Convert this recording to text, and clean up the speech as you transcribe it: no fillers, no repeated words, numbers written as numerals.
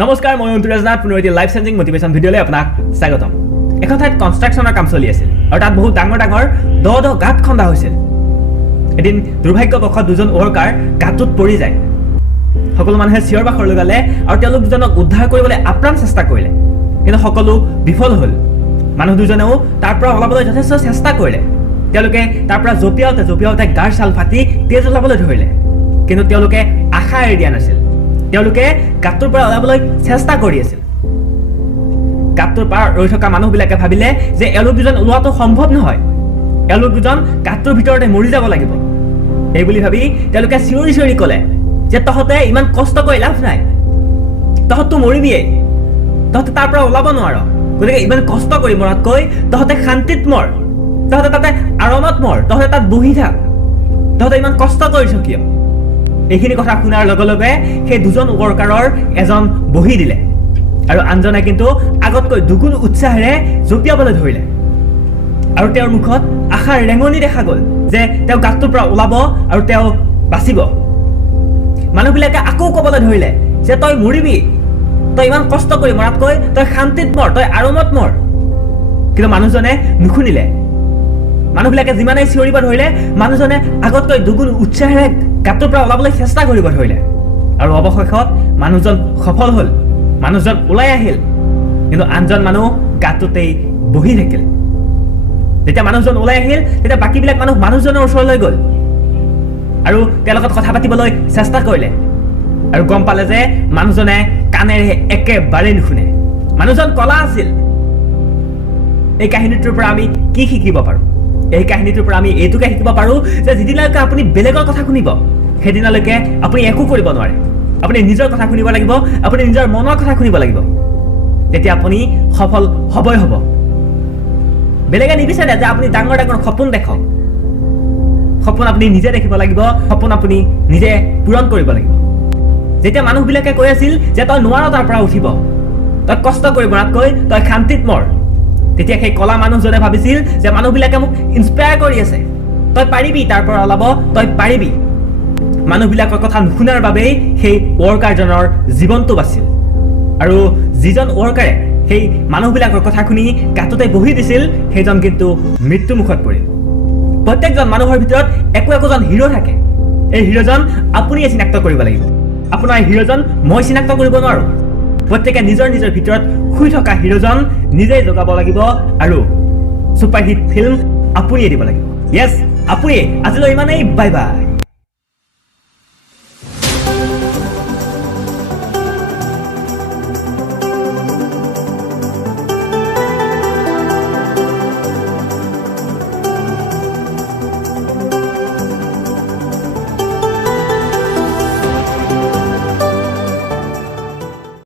নমস্কাৰ মই অন্তুৰাজ নাথ পুনৰ এটি লাইফ চেঞ্জিং মোটিভেশন ভিডিঅ'লৈ আপোনাক স্বাগতম। এখন ঠাইত কনষ্ট্ৰাকশ্যনৰ কাম চলি আছিল আৰু তাত বহুত ডাঙৰ ডাঙৰ দ গাঁত খন্দা হৈছিল। এদিন দুৰ্ভাগ্যবশত দুজন ৱৰ্কাৰ গাঁতটোত পৰি যায়। সকলো মানুহে চিঞৰ বাখৰ লগালে আৰু তেওঁলোক দুজনক উদ্ধাৰ কৰিবলৈ আপ্ৰাণ চেষ্টা কৰিলে, কিন্তু সকলো বিফল হ'ল। মানুহ দুজনেও তাৰ পৰা ওলাবলৈ যথেষ্ট চেষ্টা কৰিলে। তেওঁলোকে তাৰ পৰা জঁপিয়াওঁতে গাৰ ছাল ফাটি তেজ ওলাবলৈ ধৰিলে, কিন্তু তেওঁলোকে আশা এৰি দিয়া নাছিল। তেওঁলোকে গাঁতটোৰ পৰা ওলাবলৈ চেষ্টা কৰি আছিল। গাঁতটোৰ পৰা ৰৈ থকা মানুহবিলাকে ভাবিলে যে এওঁলোক দুজন ওলোৱাটো সম্ভৱ নহয়, এওঁলোক দুজন গাঁতটোৰ ভিতৰতে মৰি যাব লাগিব। এই বুলি ভাবি তেওঁলোকে চিঞৰি চিঞৰি ক'লে যে তহঁতে ইমান কষ্ট কৰি লাভ নাই, তহঁততো মৰিবিয়েই, তহঁতে তাৰ পৰা ওলাব নোৱাৰ। গতিকে ইমান কষ্ট কৰি মৰাতকৈ তহঁতে শান্তিত মৰ, তহঁতে তাতে আৰামত মৰ, তহঁতে তাত বহি থাক, তহঁতে ইমান কষ্ট কৰিছ কিয়? এইখিনি কথা শুনাৰ লগে লগে সেই দুজন ৱৰ্কাৰৰ এজন বহি দিলে আৰু আনজনে কিন্তু আগতকৈ দুগুণ উৎসাহেৰে জঁপিয়াবলৈ ধৰিলে। আৰু তেওঁৰ মুখত আশাৰ ৰেঙনি দেখা গ'ল যে তেওঁ গাঁতটোৰ পৰা ওলাব আৰু তেওঁ বাচিব। মানুহবিলাকে আকৌ ক'বলৈ ধৰিলে যে তই মৰিবি, তই ইমান কষ্ট কৰি মৰাতকৈ তই শান্তিত মৰ, তই আৰামত মৰ। কিন্তু মানুহজনে নুশুনিলে। মানুহবিলাকে যিমানেই চিঞৰিব ধৰিলে, মানুহজনে আগতকৈ দুগুণ উৎসাহেৰে গাঁতটোৰ পৰা ওলাবলৈ চেষ্টা কৰিব ধৰিলে আৰু অৱশেষত মানুহজন সফল হ'ল। মানুহজন ওলাই আহিল, কিন্তু আনজন মানুহ গাঁতটোতেই বহি থাকিল। যেতিয়া মানুহজন ওলাই আহিল, তেতিয়া বাকীবিলাক মানুহ মানুহজনৰ ওচৰলৈ গ'ল আৰু তেওঁৰ লগত কথা পাতিবলৈ চেষ্টা কৰিলে আৰু গম পালে যে মানুহজনে কাণেৰে একেবাৰে নুশুনে। মানুহজন কলা আছিল। এই কাহিনীটোৰ পৰা আমি কি শিকিব পাৰোঁ? এই কাহিনীটোৰ পৰা আমি এইটোকে শিকিব পাৰোঁ যে যিদিনালৈকে আপুনি বেলেগৰ কথা শুনিব, সেইদিনালৈকে আপুনি একো কৰিব নোৱাৰে। আপুনি নিজৰ কথা শুনিব লাগিব, আপুনি নিজৰ মনৰ কথা শুনিব লাগিব, তেতিয়া আপুনি সফল হ'বই হ'ব। বেলেগে নিবিচাৰে যে আপুনি ডাঙৰ ডাঙৰ সপোন দেখক। সপোন আপুনি নিজে দেখিব লাগিব, সপোন আপুনি নিজে পূৰণ কৰিব লাগিব। যেতিয়া মানুহবিলাকে কৈ আছিল যে তই নোৱাৰ তাৰ পৰা উঠিব, তই কষ্ট কৰি মৰাতকৈ তই শান্তিত মৰ, তেতিয়া সেই কলা মানুহজনে ভাবিছিল যে মানুহবিলাকে মোক ইনস্পায়াৰ কৰি আছে, তই পাৰিবি তাৰ পৰা ওলাব, তই পাৰিবি। মানুহবিলাকৰ কথা নুশুনাৰ বাবেই সেই ৱৰ্কাৰজনৰ জীৱনটো বাচিল। আৰু যিজন ৱৰ্কাৰে সেই মানুহবিলাকৰ কথা শুনি গাঁততে বহি দিছিল, সেইজন কিন্তু মৃত্যু মুখত পৰিল। প্ৰত্যেকজন মানুহৰ ভিতৰত একোজন হিৰো থাকে। এই হিৰোজন আপুনিয়ে চিনাক্ত কৰিব লাগিব। আপোনাৰ হিৰোজন মই চিনাক্ত কৰিব নোৱাৰোঁ। প্ৰত্যেকে নিজৰ নিজৰ ভিতৰত শুই থকা হিৰোজন নিজেই জগাব লাগিব আৰু ছুপাৰ হিট ফিল্ম আপুনিয়ে দিব লাগিব। য়েছ, আপুনিয়ে। আজিলৈ ইমানেই। Bye bye.